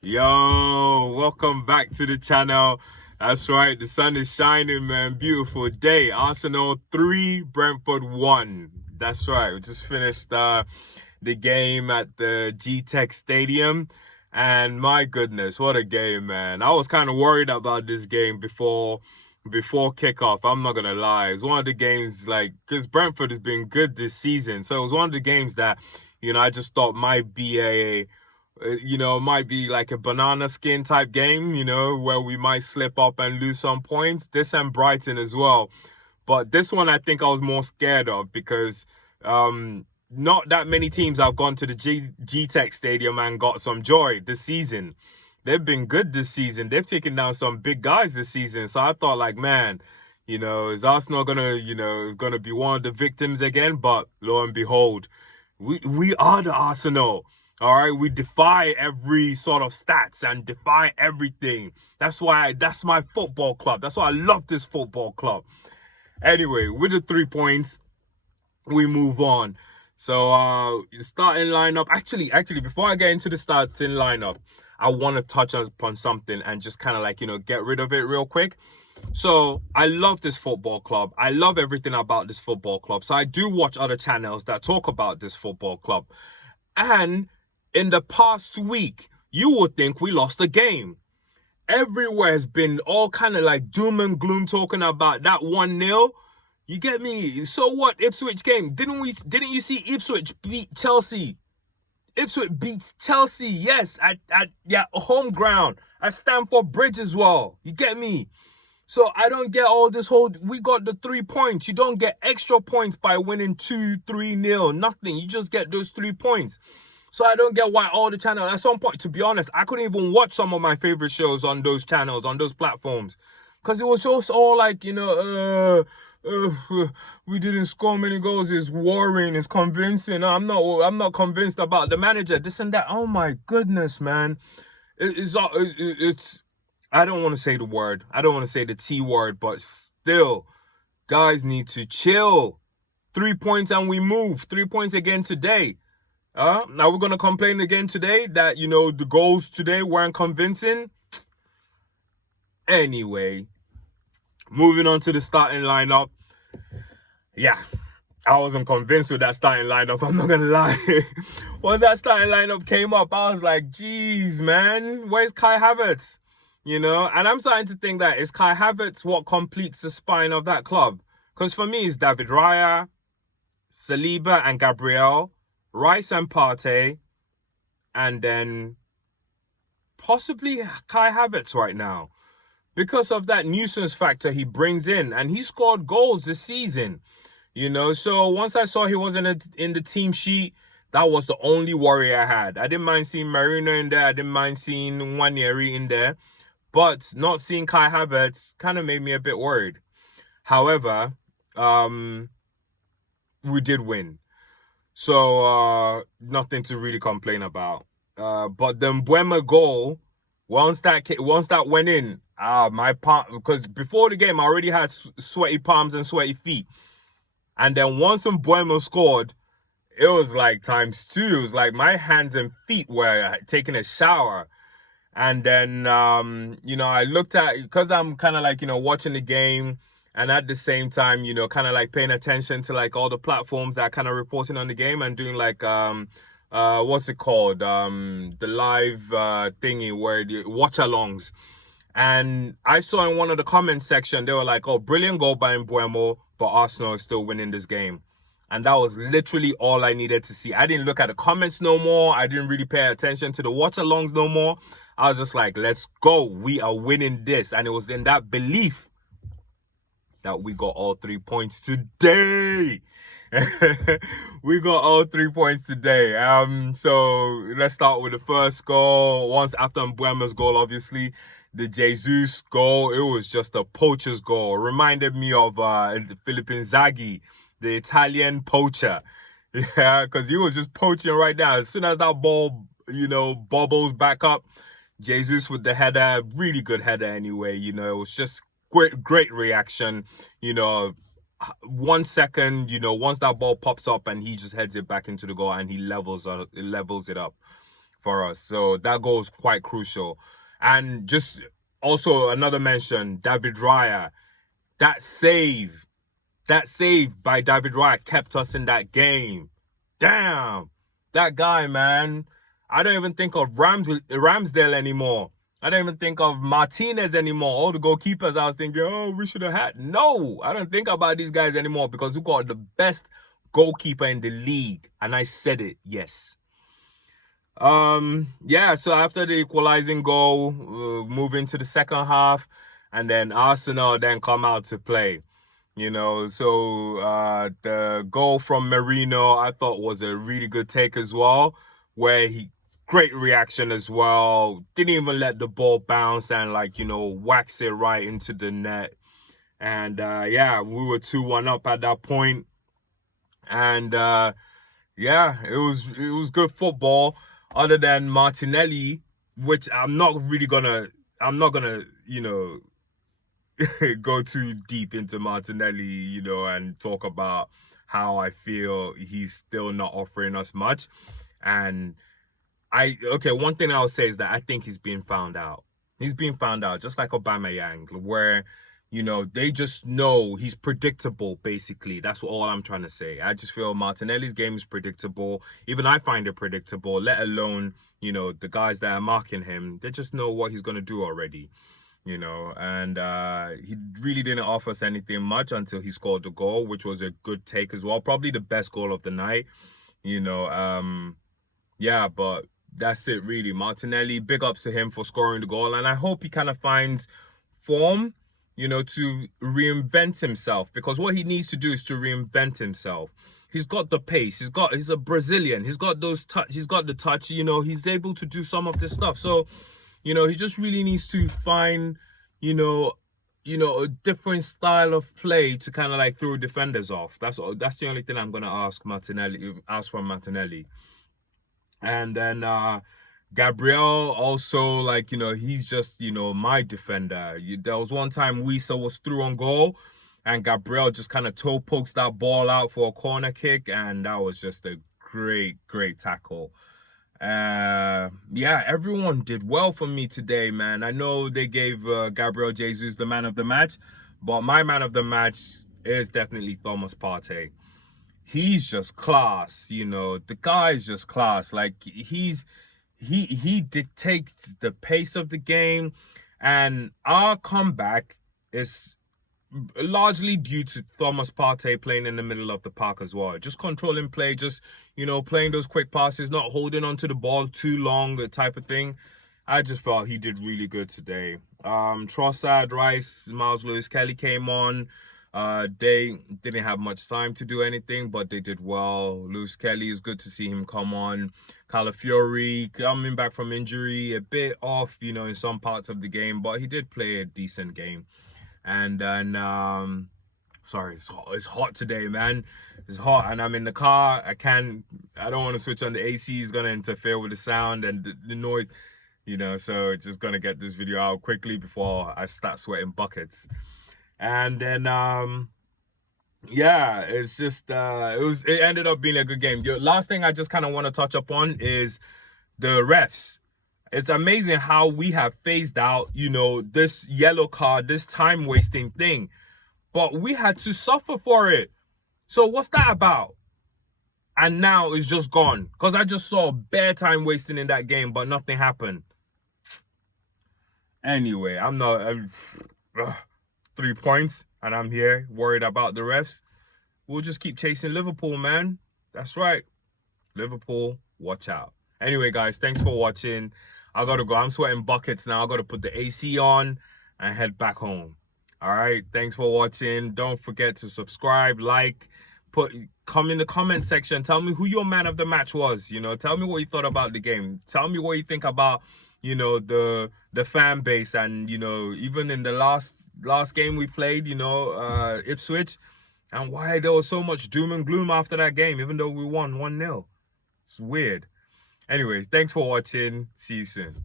Yo, welcome back to the channel. That's right, the sun is shining, man. Beautiful day. Arsenal 3, Brentford 1. That's right, we just finished the game at the GTech Stadium. And my goodness, what a game, man. I was kind of worried about this game before kickoff. I'm not gonna lie. It's one of the games, like, because Brentford has been good this season. So it was one of the games that, I just thought might be might be like a banana skin type game, where we might slip up and lose some points. This and Brighton as well. But this one I think I was more scared of because not that many teams have gone to the GTech Stadium and got some joy this season. They've been good this season. They've taken down some big guys this season. So I thought, like, man, is Arsenal gonna be one of the victims again? But lo and behold, we are the Arsenal. All right, we defy every sort of stats and defy everything. That's my football club. That's why I love this football club. Anyway, with the 3 points, we move on. So starting lineup. Actually, before I get into the starting lineup, I want to touch upon something and just kind of like, get rid of it real quick. So I love this football club. I love everything about this football club. So I do watch other channels that talk about this football club. And in the past week, you would think we lost the game. Everywhere has been all kind of like doom and gloom talking about that 1-0. You get me? So what? Ipswich game. Didn't you see Ipswich beat Chelsea? Ipswich beats Chelsea, yes, at home ground, at Stamford Bridge as well. You get me? So I don't get all this whole, we got the 3 points. You don't get extra points by winning 2-3-0. Nothing. You just get those 3 points. So I don't get why all the channels, at some point, to be honest, I couldn't even watch some of my favorite shows on those channels, on those platforms. Because it was just all like, we didn't score many goals. It's worrying. It's convincing. I'm not convinced about the manager. This and that. Oh my goodness, man. It's I don't want to say the word. I don't want to say the T word, but still, guys need to chill. 3 points and we move. 3 points again today. Now we're gonna complain again today that the goals today weren't convincing. Anyway, moving on to the starting lineup. Yeah, I wasn't convinced with that starting lineup. I'm not gonna lie. Once that starting lineup came up, I was like, geez, man, where's Kai Havertz? And I'm starting to think that is Kai Havertz what completes the spine of that club? Because for me, it's David Raya, Saliba and Gabriel, Rice and Partey, and then possibly Kai Havertz right now. Because of that nuisance factor he brings in. And he scored goals this season. So once I saw he wasn't in the team sheet, that was the only worry I had. I didn't mind seeing Marino in there. I didn't mind seeing Nwaneri in there. But not seeing Kai Havertz kind of made me a bit worried. However, we did win. So nothing to really complain about. But the Mbeumo goal, once that went in, my palm, because before the game I already had sweaty palms and sweaty feet. And then once Mbeumo scored, it was like ×2. It was like my hands and feet were taking a shower. And then, I looked at, because I'm kind of like, watching the game and at the same time, kind of like paying attention to like all the platforms that are kind of reporting on the game and doing like, what's it called? The live thingy where the watch-alongs. And I saw in one of the comments section, they were like, oh, brilliant goal by Mbeumo, but Arsenal is still winning this game. And that was literally all I needed to see. I didn't look at the comments no more. I didn't really pay attention to the watch-alongs no more. I was just like, let's go. We are winning this. And it was in that belief that we got all 3 points today. We got all 3 points today. So let's start with the first goal. Once after Mbeumo's goal, obviously, the Jesus goal, it was just a poacher's goal. It reminded me of Filippo Inzaghi, the Italian poacher. Yeah, because he was just poaching right now. As soon as that ball, bobbles back up, Jesus with the header, really good header anyway. It was just great reaction. 1 second, once that ball pops up and he just heads it back into the goal and he levels it up for us. So that goal is quite crucial. And just also another mention, David Raya, that save. That save by David Raya kept us in that game. Damn. That guy, man. I don't even think of Ramsdale anymore. I don't even think of Martinez anymore. All the goalkeepers I was thinking, oh, we should have had. No, I don't think about these guys anymore because we got the best goalkeeper in the league. And I said it, yes. Yeah, so after the equalizing goal, move into the second half, and then Arsenal then come out to play. So the goal from Marino I thought was a really good take as well, where great reaction as well, didn't even let the ball bounce and wax it right into the net. And yeah, we were 2-1 up at that point. And yeah, it was good football, other than Martinelli, which I'm not gonna go too deep into Martinelli, and talk about how I feel he's still not offering us much. And one thing I'll say is that I think he's being found out. He's being found out, just like Aubameyang, where, they just know he's predictable, basically. That's all I'm trying to say. I just feel Martinelli's game is predictable. Even I find it predictable, let alone, the guys that are marking him. They just know what he's going to do already. And he really didn't offer us anything much until he scored the goal, which was a good take as well. Probably the best goal of the night, yeah, but that's it really. Martinelli, big ups to him for scoring the goal. And I hope he kind of finds form, to reinvent himself, because what he needs to do is to reinvent himself. He's got the pace. He's a Brazilian. He's got the touch, he's able to do some of this stuff. So, he just really needs to find, a different style of play to kind of throw defenders off. That's the only thing I'm gonna ask from Martinelli. And then Gabriel also, he's just, my defender. There was one time Wisa was through on goal and Gabriel just kind of toe pokes that ball out for a corner kick, and that was just a great tackle. Yeah, everyone did well for me today, man. I know they gave Gabriel Jesus the man of the match, but my man of the match is definitely Thomas Partey. He's just class, the guy's just class. He dictates the pace of the game, and our comeback is largely due to Thomas Partey playing in the middle of the park as well. Just controlling play, just, playing those quick passes, not holding onto the ball too long, the type of thing. I just felt he did really good today. Trossard, Rice, Miles Lewis-Kelly came on. They didn't have much time to do anything, but they did well. Lewis-Kelly, is good to see him come on. Calafiori coming back from injury, a bit off, in some parts of the game, but he did play a decent game. And then sorry, it's hot today, man. It's hot, and I'm in the car. I don't want to switch on the AC. It's gonna interfere with the sound and the noise, so just gonna get this video out quickly before I start sweating buckets. And then yeah, it's just it ended up being a good game. The last thing I just kind of want to touch upon is the refs. It's amazing how we have phased out, this yellow card, this time wasting thing, but we had to suffer for it. So what's that about? And now it's just gone, because I just saw bare time wasting in that game, but nothing happened. Anyway, I'm not 3 points, and I'm here worried about the refs. We'll just keep chasing Liverpool, man. That's right. Liverpool, watch out. Anyway, guys, thanks for watching. I gotta go. I'm sweating buckets now. I gotta put the AC on and head back home. All right. Thanks for watching. Don't forget to subscribe, come in the comment section. Tell me who your man of the match was. Tell me what you thought about the game. Tell me what you think about, the fan base, and even in the last game we played, Ipswich, and why there was so much doom and gloom after that game, even though we won 1-0. It's weird. Anyways, thanks for watching. See you soon.